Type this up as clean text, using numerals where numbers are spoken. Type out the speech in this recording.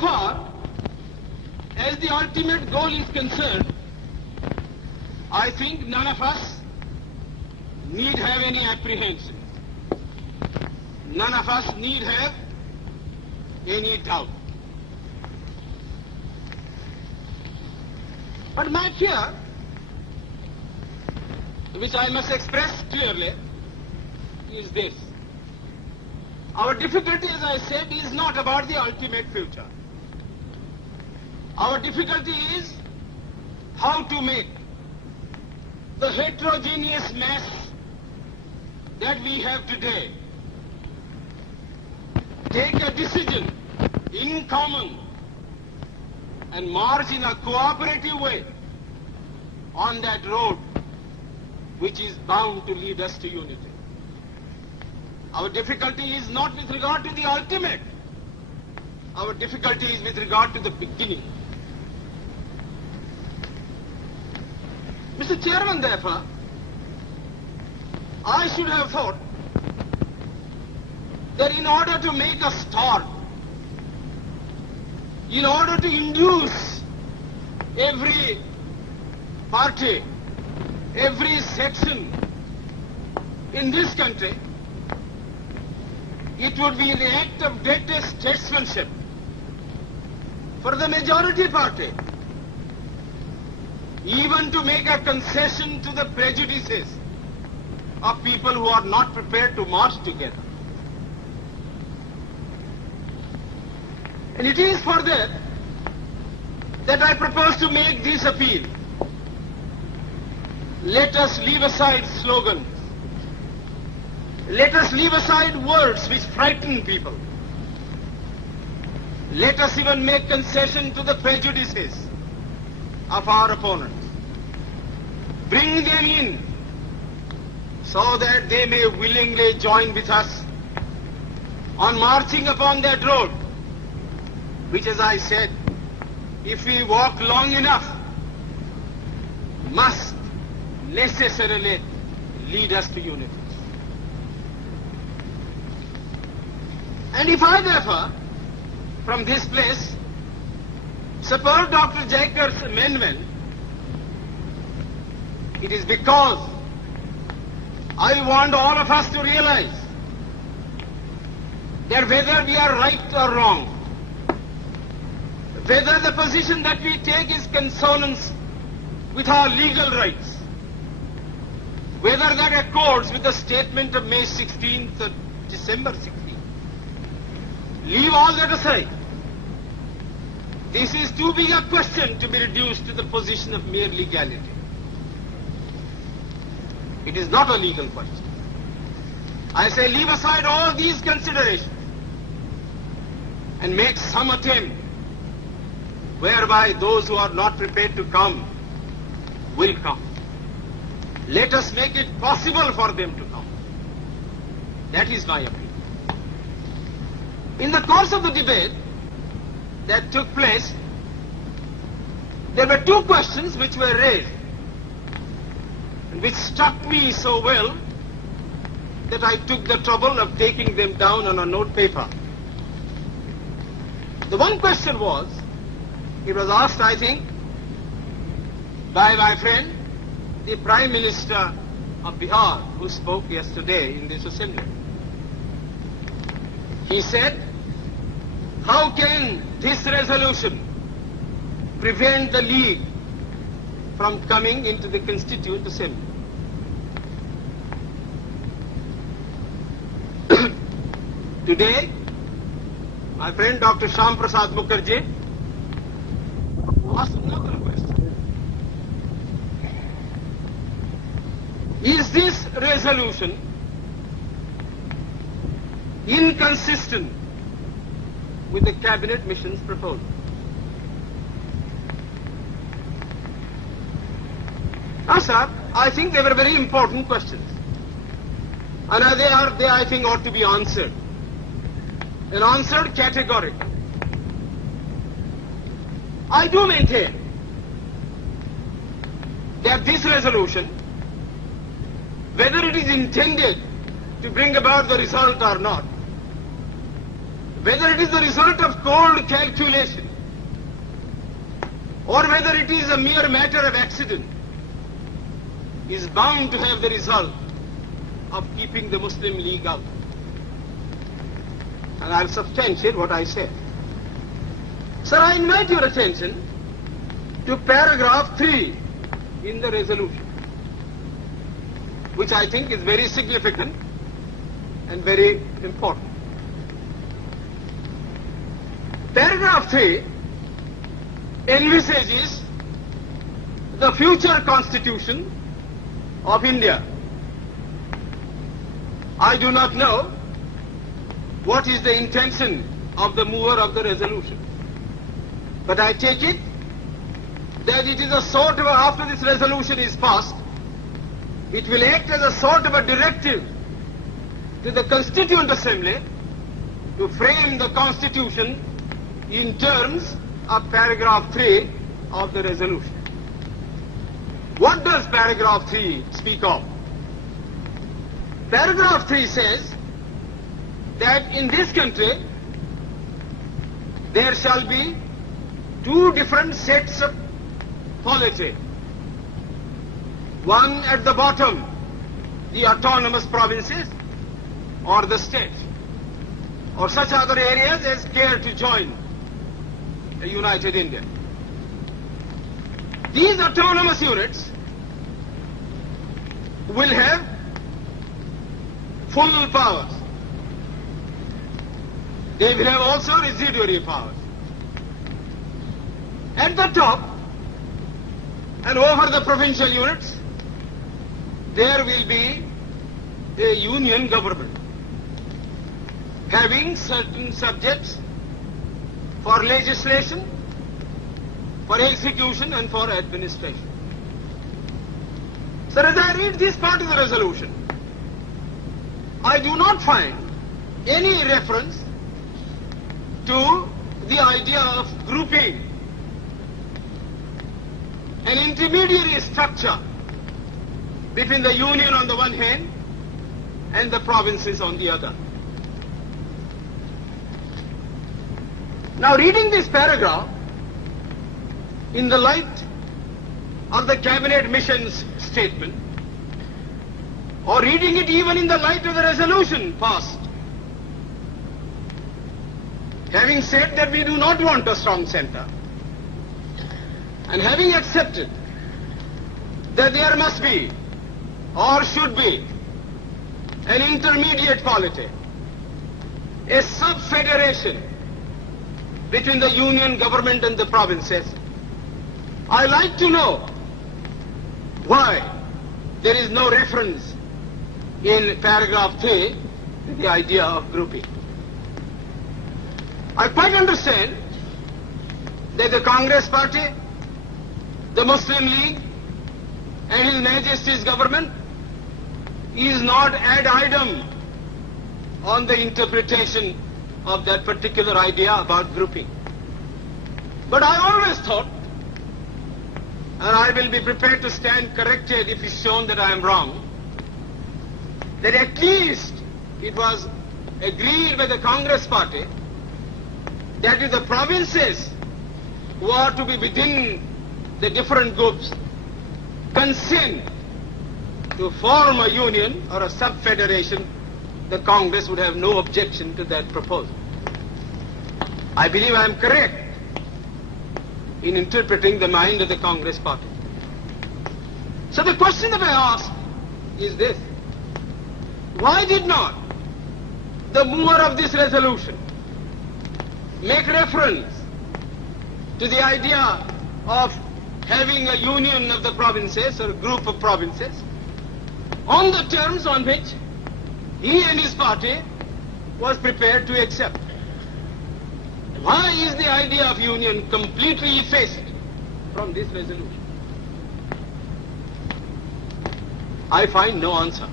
far as the ultimate goal is concerned, I think none of us need have any apprehension. None of us need have any doubt. But my fear, which I must express clearly, is this. Our difficulty, as I said, is not about the ultimate future. Our difficulty is how to make the heterogeneous mass that we have today take a decision in common and march in a cooperative way on that road which is bound to lead us to unity. Our difficulty is not with regard to the ultimate. Our difficulty is with regard to the beginning. Mr. Chairman, therefore, I should have thought that in order to make a start, in order to induce every party, every section in this country, it would be the act of greatest statesmanship for the majority party even to make a concession to the prejudices of people who are not prepared to march together. And it is for that I propose to make this appeal. Let us leave aside slogans. Let us leave aside words which frighten people. Let us even make concession to the prejudices of our opponents. Bring them in so that they may willingly join with us on marching upon that road, which, as I said, if we walk long enough, must necessarily lead us to unity. And if I, therefore, from this place, support Dr. Jaikar's amendment, it is because I want all of us to realize that whether we are right or wrong, whether the position that we take is consonance with our legal rights, whether that accords with the statement of May 16th or December 16th, leave all that aside. This is too big a question to be reduced to the position of mere legality. It is not a legal question. I say leave aside all these considerations and make some attempt whereby those who are not prepared to come will come. Let us make it possible for them to come. That is my appeal. In the course of the debate that took place, there were two questions which were raised, and which struck me so well that I took the trouble of taking them down on a note paper. The one question was, it was asked, I think, by my friend, the Prime Minister of Bihar, who spoke yesterday in this assembly. He said, how can this resolution prevent the League from coming into the Constituent Assembly? Today, my friend Dr. Shyam Prasad Mukherjee asked another question. Is this resolution inconsistent with the Cabinet Mission's proposal? Now, sir, I think they were very important questions. And they, I think, ought to be answered. And answered categorically. I do maintain that this resolution, whether it is intended to bring about the result or not, whether it is the result of cold calculation or whether it is a mere matter of accident, is bound to have the result of keeping the Muslim League out. And I'll substantiate what I said. Sir, I invite your attention to paragraph 3 in the resolution, which I think is very significant and very important. Paragraph 3 envisages the future constitution of India. I do not know what is the intention of the mover of the resolution, but I take it that it is a sort of, after this resolution is passed, it will act as a sort of a directive to the Constituent Assembly to frame the Constitution in terms of paragraph 3 of the resolution. What does paragraph 3 speak of? Paragraph 3 says that in this country there shall be two different sets of polity. One at the bottom, the autonomous provinces or the state, or such other areas as care to join a united India. These autonomous units will have full powers. They will have also residuary powers. At the top and over the provincial units, there will be a union government having certain subjects for legislation, for execution and for administration. So as I read this part of the resolution, I do not find any reference to the idea of grouping an intermediary structure between the union on the one hand and the provinces on the other. Now, reading this paragraph in the light of the cabinet mission's statement, or reading it even in the light of the resolution passed, having said that we do not want a strong center, and having accepted that there must be or should be an intermediate polity, a sub-federation between the union government and the provinces, I like to know why there is no reference in paragraph 3 to the idea of grouping. I quite understand that the Congress Party, the Muslim League, and His Majesty's government is not ad idem on the interpretation of that particular idea about grouping. But I always thought, and I will be prepared to stand corrected if it's shown that I am wrong, that at least it was agreed by the Congress Party that if the provinces who are to be within the different groups consent to form a union or a sub-federation, the Congress would have no objection to that proposal. I believe I am correct in interpreting the mind of the Congress Party. So the question that I ask is this: why did not the mover of this resolution make reference to the idea of having a union of the provinces or a group of provinces on the terms on which he and his party was prepared to accept? Why is the idea of union completely effaced from this resolution? I find no answer.